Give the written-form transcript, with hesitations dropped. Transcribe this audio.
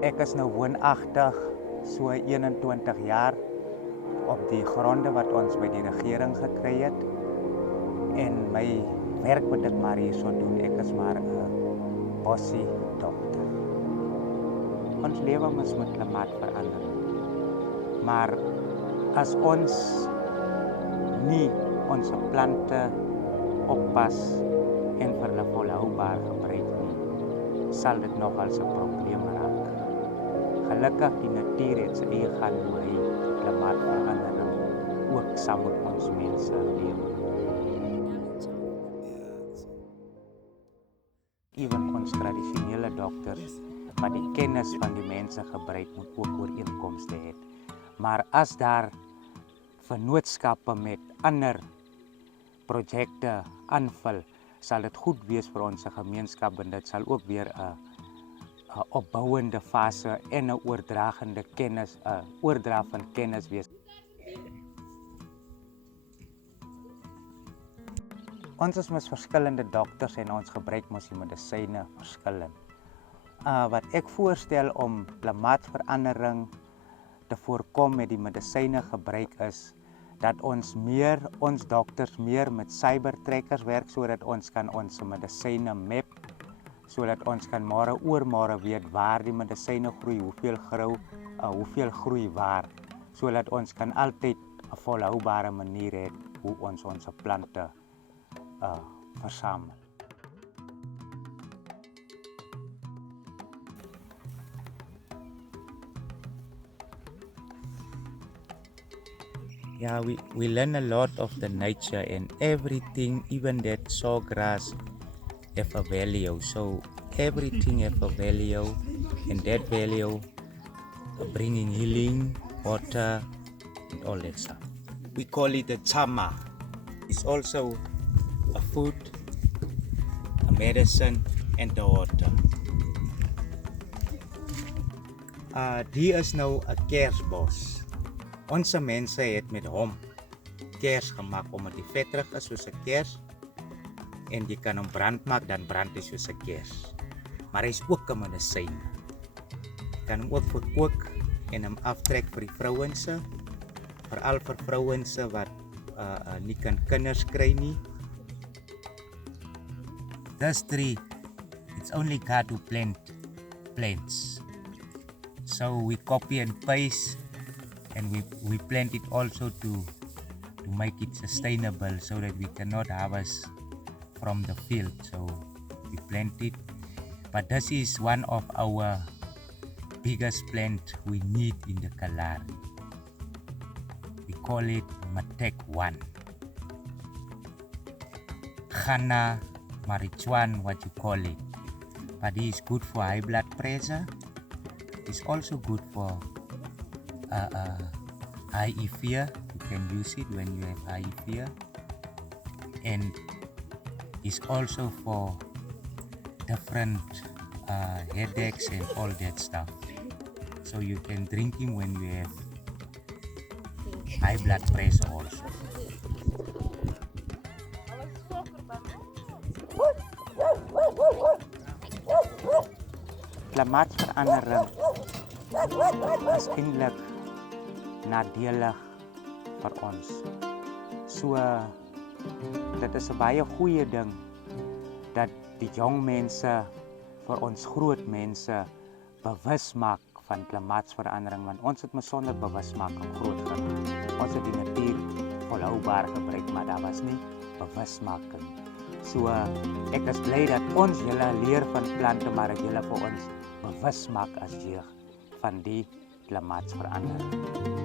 Ek is nou woonagtig so 21 jaar op die gronde wat ons by die regering gekry het. En my werk wat ek maar hierso doen, ek is maar 'n bossie dokter. Ons lewe mos met klimaatsverandering. Maar as ons nie ons plante oppas en vir hulle volhoubaar gebruik nie, sal dit nog als 'n probleem raak. Gelukkig die natuur het sy eie gang met klimaatsverandering ook saam met ons mense lewe. Ewen ons tradisionele dokters wat die kennis van die mense gebruik moet ook ooreenkomste hê. Maar as daar vennootskappe met ander projekte aanvul, sal dit goed wees vir ons gemeenskap en dit sal ook weer 'n opbouende fase en 'n oordragende kennis, 'n oordra van kennis wees. Ons is mos verskillende dokters en ons gebruik mos die medisyne verskillend. Wat ek voorstel om klimaatsverandering te voorkom met die medisyne gebruik is dat ons dokters meer met cybertrekkers werk sodat ons kan ons medisyne map, sodat ons kan môre weet waar die medisyne groei, hoeveel groei waar, sodat ons kan altyd 'n volhoubare manier hê hoe ons plante versamel. Yeah, we learn a lot of the nature and everything, even that sawgrass have a value. So everything have a value, and that value bringing healing, water, and all that stuff. We call it a chama. It's also a food, a medicine, and the water. Die is nou 'n kersbos. Ons mense het met hom kers gemaak omdat die vetterig is soos 'n kers en jy kan hom brand maak, dan brand hy soos 'n kers. Maar hy is ook 'n medisyn. Jy kan hom ook verkook en hom aftrek vir die vrouens, veral vir vrouens wat nie kan kinders kry nie. This tree, it's only God who plant plants. So we copy and paste, and we plant it also to make it sustainable so that we cannot harvest from the field. So we plant it. But this is one of our biggest plant we need in the Kalahari. We call it Matek 1. Ghana marijuana, what you call it. But it is good for high blood pressure. It's also good for high fever. You can use it when you have high fever, and it's also for different headaches and all that stuff. So you can drink him when you have high blood pressure also. Klimaatsverandering is eintlik nadelig vir ons. So dit is 'n baie goeie ding dat die jong mense vir ons groot mense bewus maak van klimaatsverandering, want ons het mos sonder bewusmaking groot geword. Ons het die natuur volhoubaar gebruik, maar daar was nie bewusmaking. So ek is bly dat ons julle leer van plante, maar dat julle vir ons bewus maak as jeug van die klimaatsverandering.